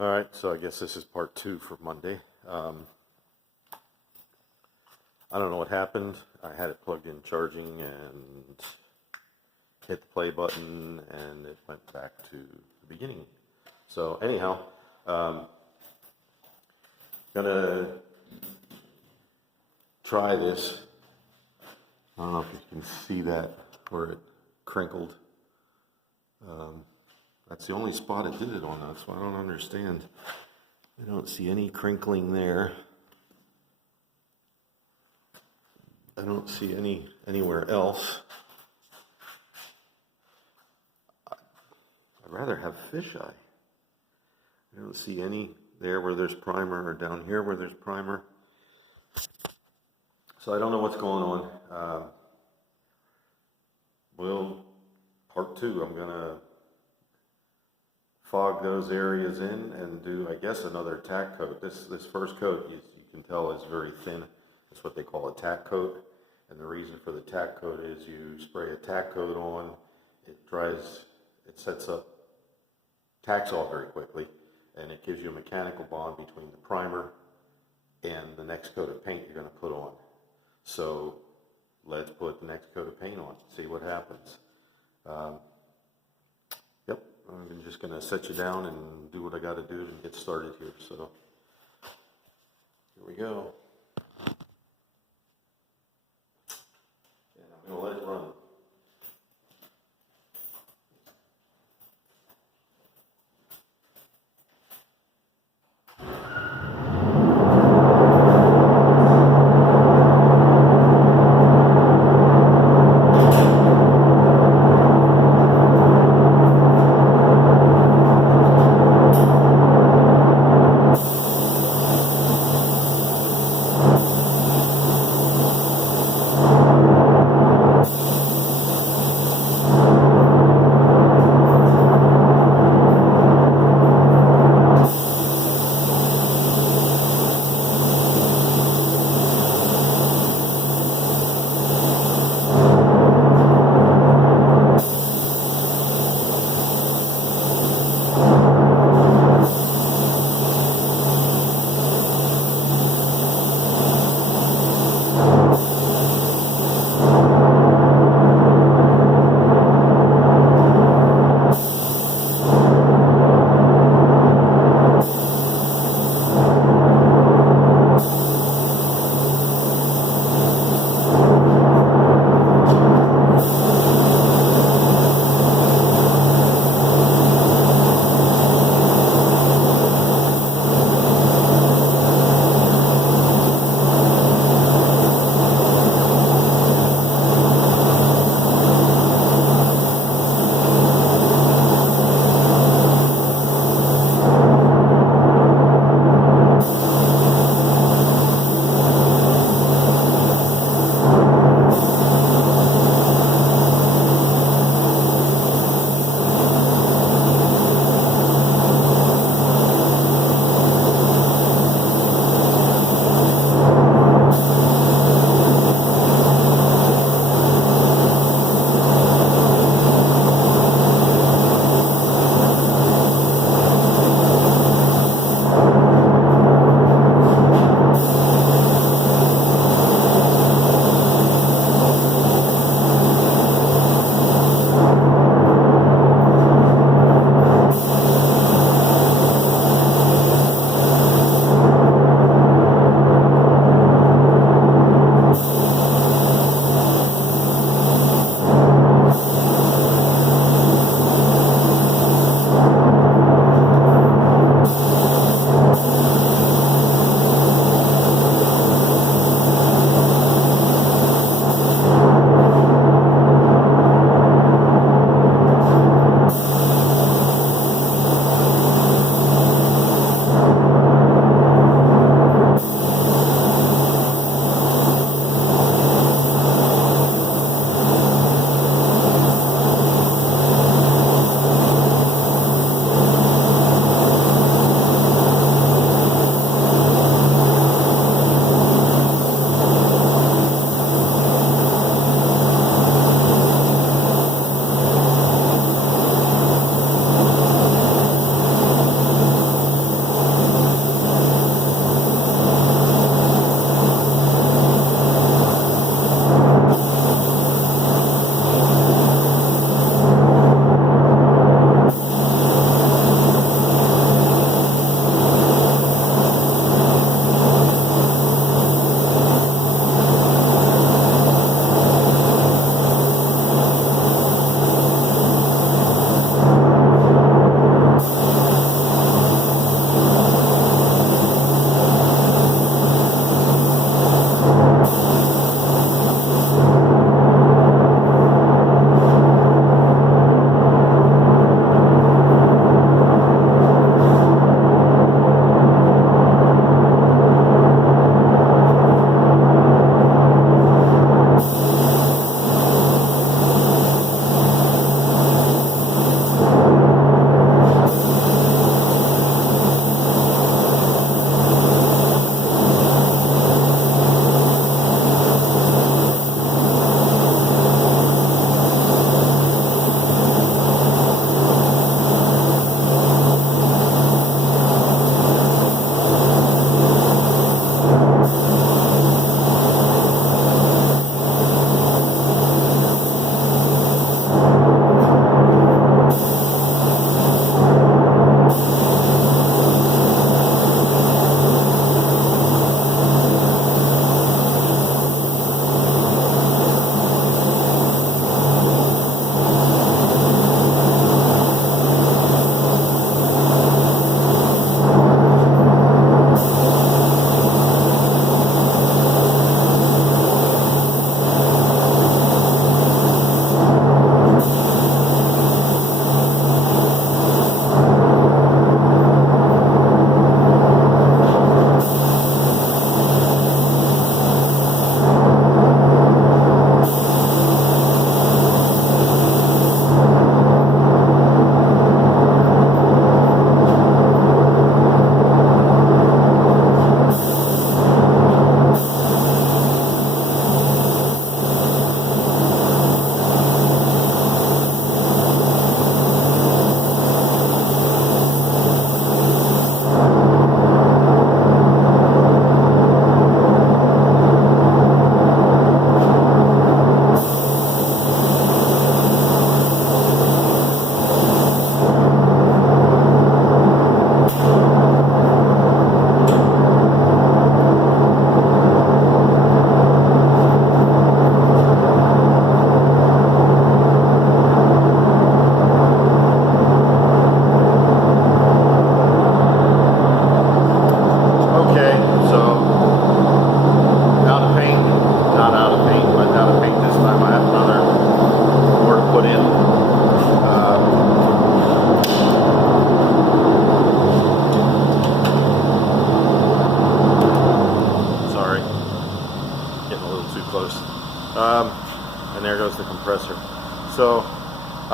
All right, so I guess this is part 2 for Monday. I don't know what happened. I had it plugged in charging and hit the play button and it went back to the beginning. So anyhow, gonna try this. I don't know if you can see that where it crinkled. That's the only spot it did it on, though, so I don't understand. I don't see any crinkling there. I don't see anywhere else. I'd rather have fisheye. I don't see any there where there's primer or down here where there's primer. So I don't know what's going on. Part 2, I'm gonna fog those areas in and do, I guess, another tack coat. This first coat, you can tell, is very thin. It's what they call a tack coat. And the reason for the tack coat is you spray a tack coat on, it dries, it sets up, tacks off very quickly, and it gives you a mechanical bond between the primer and the next coat of paint you're going to put on. So let's put the next coat of paint on, see what happens. Yep, I'm just going to set you down and do what I got to do to get started here. So here we go. And I'm going to let it run.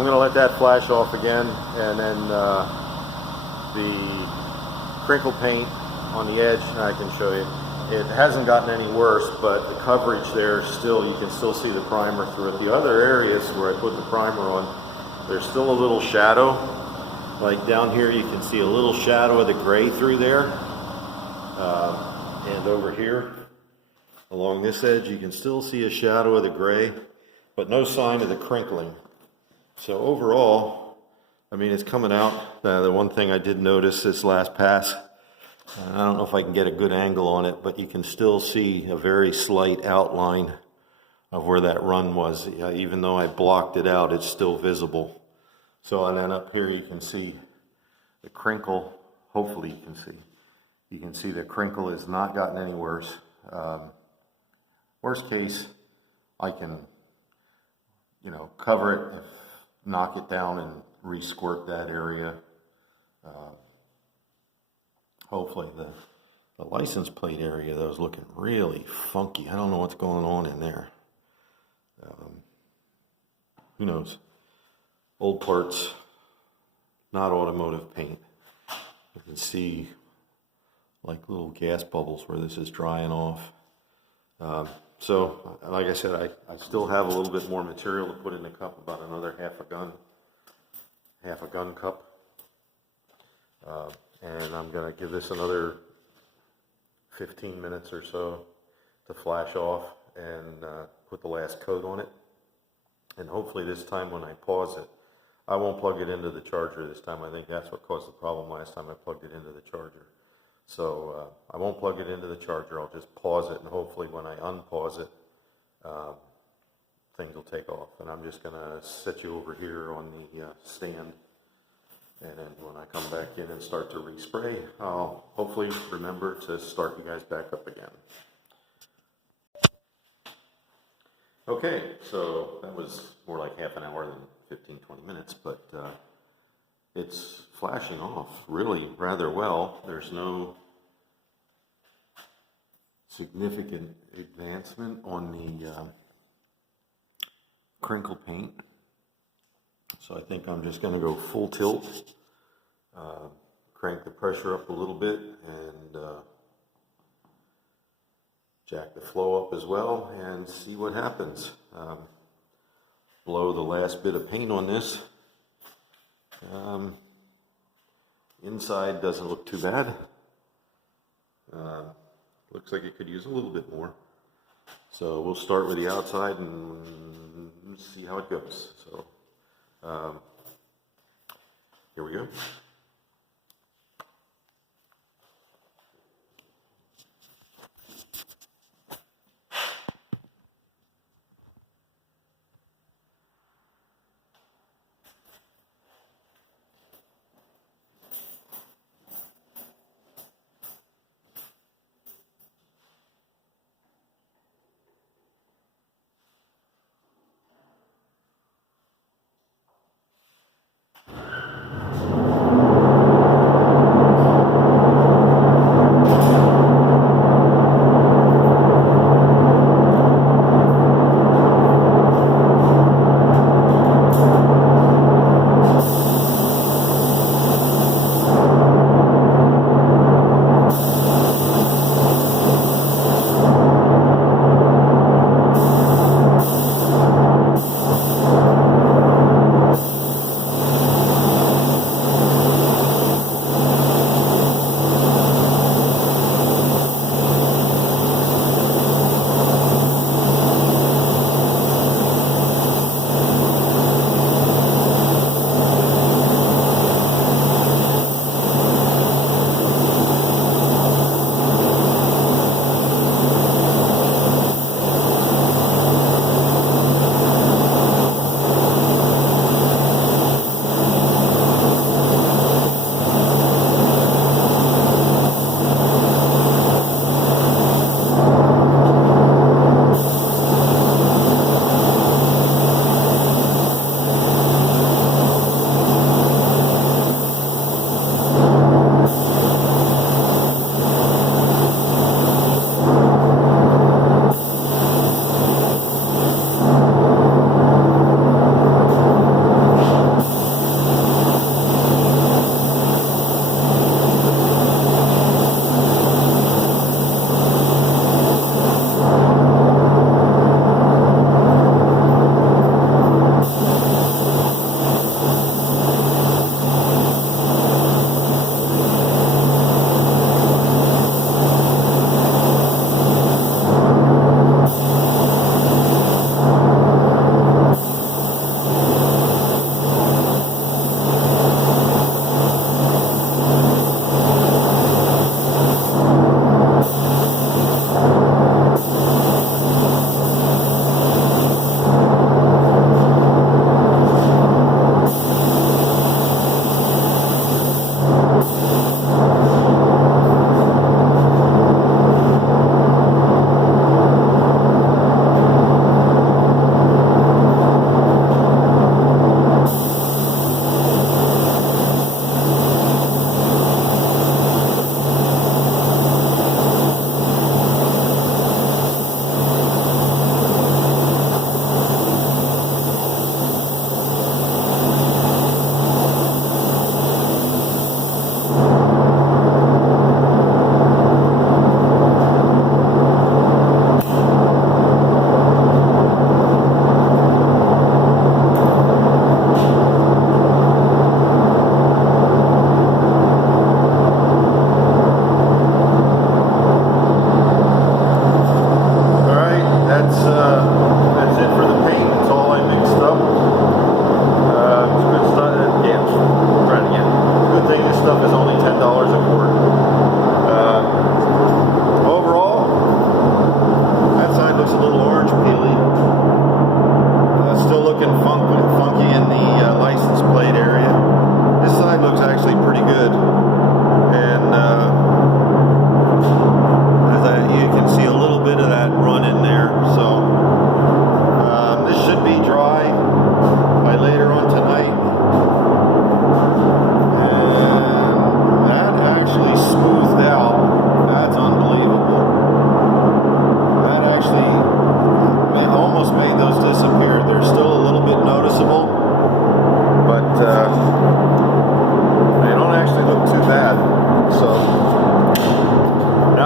I'm going to let that flash off again, and then the crinkle paint on the edge, I can show you. It hasn't gotten any worse, but the coverage there still, you can still see the primer through it. The other areas where I put the primer on, there's still a little shadow. Like down here, you can see a little shadow of the gray through there. And over here, along this edge, you can still see a shadow of the gray, but no sign of the crinkling. So overall, I mean, it's coming out. The one thing I did notice this last pass, I don't know if I can get a good angle on it, but you can still see a very slight outline of where that run was. Even though I blocked it out, it's still visible. So, and then up here you can see the crinkle. Hopefully you can see. You can see the crinkle has not gotten any worse. Worst case, I can, cover it, knock it down and re-squirt that area. Hopefully the license plate area, though, is looking really funky. I don't know what's going on in there. Who knows? Old parts, not automotive paint. You can see like little gas bubbles where this is drying off. So, like I said, I still have a little bit more material to put in the cup, about another half a gun cup. And I'm going to give this another 15 minutes or so to flash off and put the last coat on it. And hopefully this time when I pause it, I won't plug it into the charger this time. I think that's what caused the problem last time I plugged it into the charger. So I won't plug it into the charger. I'll just pause it, and hopefully when I unpause it, things will take off. And I'm just going to set you over here on the stand. And then when I come back in and start to respray, I'll hopefully remember to start you guys back up again. Okay, so that was more like half an hour than 15-20 minutes, but it's flashing off really rather well. There's no significant advancement on the crinkle paint. So I think I'm just going to go full tilt, crank the pressure up a little bit, and jack the flow up as well, and see what happens. Blow the last bit of paint on this. Inside doesn't look too bad. Looks like it could use a little bit more. So we'll start with the outside and see how it goes. So here we go.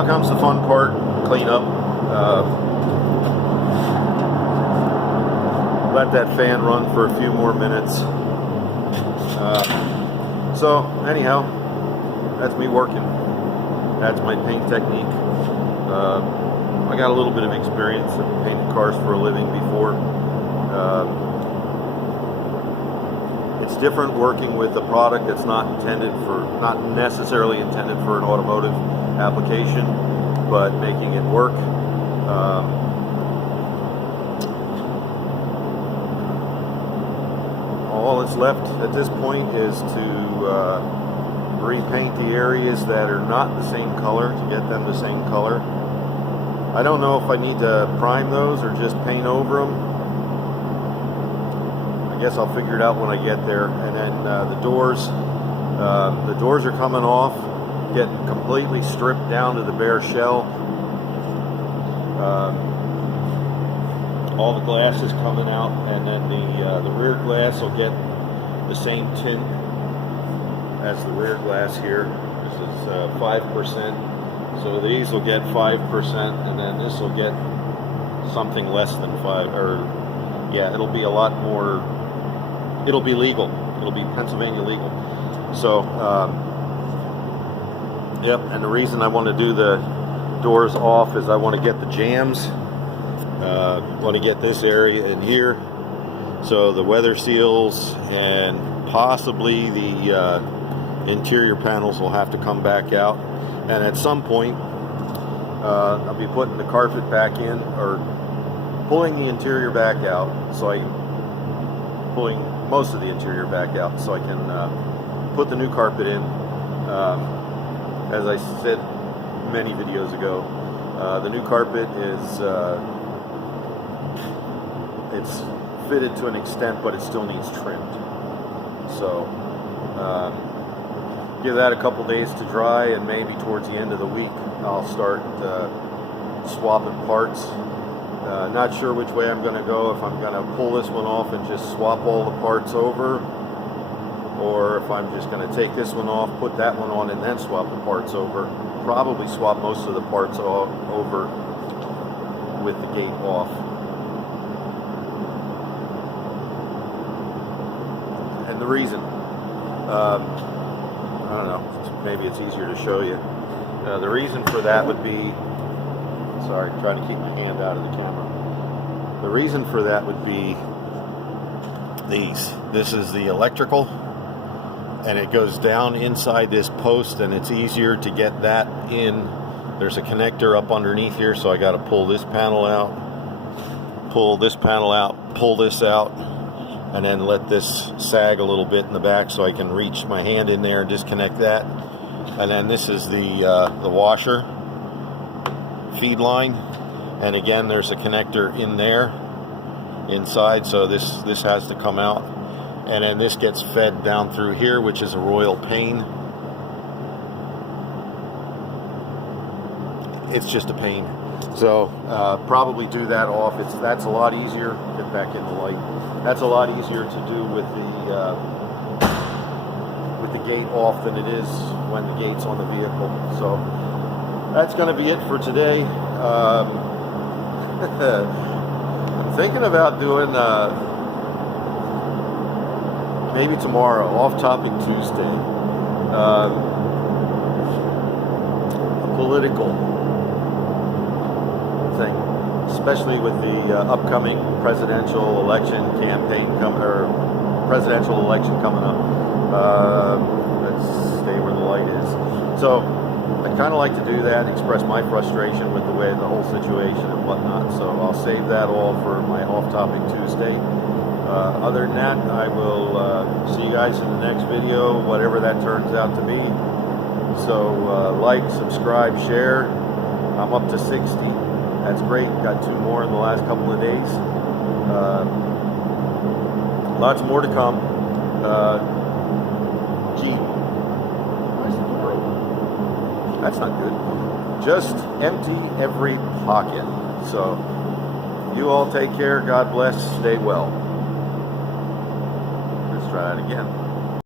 now comes the fun part, cleanup. Let that fan run for a few more minutes. So anyhow, that's me working. That's my paint technique. I got a little bit of experience. I've painted cars for a living before. It's different working with a product that's not necessarily intended for an automotive application, but making it work. All that's left at this point is to repaint the areas that are not the same color to get them the same color. I don't know if I need to prime those or just paint over them. I guess I'll figure it out when I get there. And then the doors are coming off, getting completely stripped down to the bare shell. All the glass is coming out, and then the rear glass will get the same tint as the rear glass here. This is 5%. So these will get 5%, and then this will get something less than 5, or yeah, it'll be a lot more, it'll be legal. It'll be Pennsylvania legal. So, yep, and the reason I want to do the doors off is I want to get the jams. Want to get this area in here. So the weather seals and possibly the interior panels will have to come back out. And at some point, I'll be putting the carpet back in, or pulling the interior back out, pulling most of the interior back out, so I can put the new carpet in. As I said many videos ago, the new carpet is it's fitted to an extent, but it still needs trimmed. So give that a couple days to dry, and maybe towards the end of the week I'll start swapping parts. Not sure which way I'm going to go, if I'm going to pull this one off and just swap all the parts over, or if I'm just going to take this one off, put that one on, and then swap the parts over. Probably swap most of the parts over with the gate off. And the reason, I don't know, maybe it's easier to show you. The reason for that would be, sorry, I'm trying to keep my hand out of the camera. The reason for that would be these. This is the electrical, and it goes down inside this post, and it's easier to get that in. There's a connector up underneath here, so I got to pull this panel out, pull this panel out, pull this out, and then let this sag a little bit in the back so I can reach my hand in there and disconnect that. And then this is the washer feed line, and again there's a connector in there inside, so this has to come out, and then this gets fed down through here, which is a royal pain. It's just a pain. So probably do that off. That's a lot easier. Get back in the light. That's a lot easier to do with the gate off than it is when the gate's on the vehicle. So that's going to be it for today. I'm thinking about doing maybe tomorrow, off-topic Tuesday, a political thing, especially with the upcoming presidential election campaign presidential election coming up. Let's stay where the light is. So I kind of like to do that, express my frustration with the way the whole situation and whatnot. So I'll save that all for my off-topic Tuesday. Other than that, I will see you guys in the next video, whatever that turns out to be. So like, subscribe, share. I'm up to 60. That's great. Got 2 more in the last couple of days. Lots more to come. That's not good. Just empty every pocket. So you all take care. God bless. Stay well. Let's try that again.